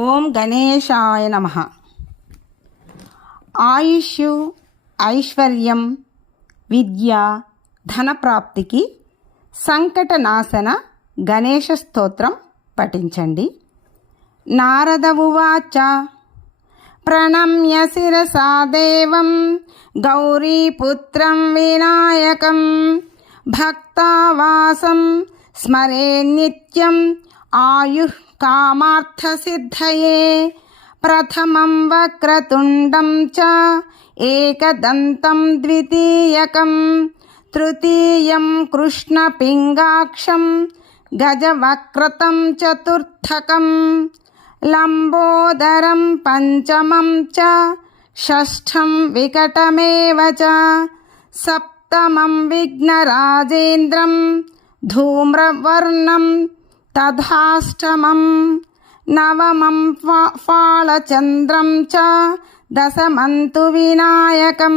ఓం గణేశాయ నమః. ఆయుష్, ఐశ్వర్యం, విద్య, ధనప్రాప్తికి సంకటనాశన గణేశ స్తోత్రం పఠించండి. నారద ఉవాచ ప్రణమ్య శిరసా దేవం గౌరీపుత్రం వినాయకం భక్తావాసం స్మరే నిత్యం ఆయుః కామార్థసిద్ధయే. ప్రథమం వక్రతుండం చ ఏకదంతం ద్వితీయకం తృతీయం కృష్ణపింగాక్షం గజవక్రతం చతుర్థకం లంబోదరం పంచమం చ షష్ఠం వికటమేవ చ సప్తమం విఘ్నరాజేంద్రం ధూమ్రవర్ణం తథాష్టమం నవమం ఫాళచంద్రం చ దశమం తు వినాయకం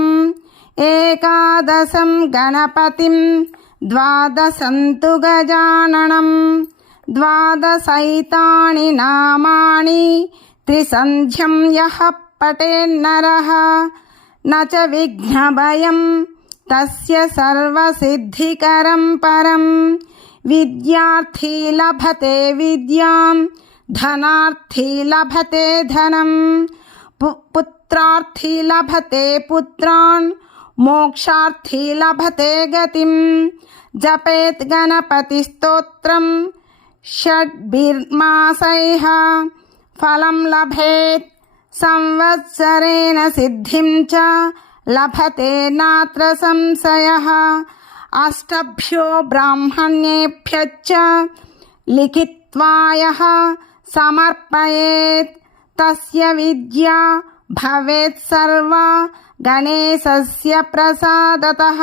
ఏకాదశం గణపతిం ద్వాదశం తు గజాననం ద్వాదశైతాని నామాని త్రిసంధ్యం యః పఠేన్నరః న చ విఘ్నభయం తస్య సర్వసిద్ధికరం పరం. విద్యార్థీ లభతే విద్యాం ధనార్థీ లభతే ధనం పుత్రార్థీ లభతే పుత్రాన్ మోక్షార్థీ లభతే గతిం. జపేత్ గణపతి స్తోత్రం షడ్భిర్మాసైః ఫలం లభేత్ సంవత్సరేణ సిద్ధిం చ లభతే నాత్ర సంశయః. అష్టభ్యో బ్రాహ్మణ్యేభ్యశ్చ లిఖిత్వా యః సమర్పయేత్ తస్య విద్యా భవేత్ సర్వా గణేశస్య ప్రసాదతః.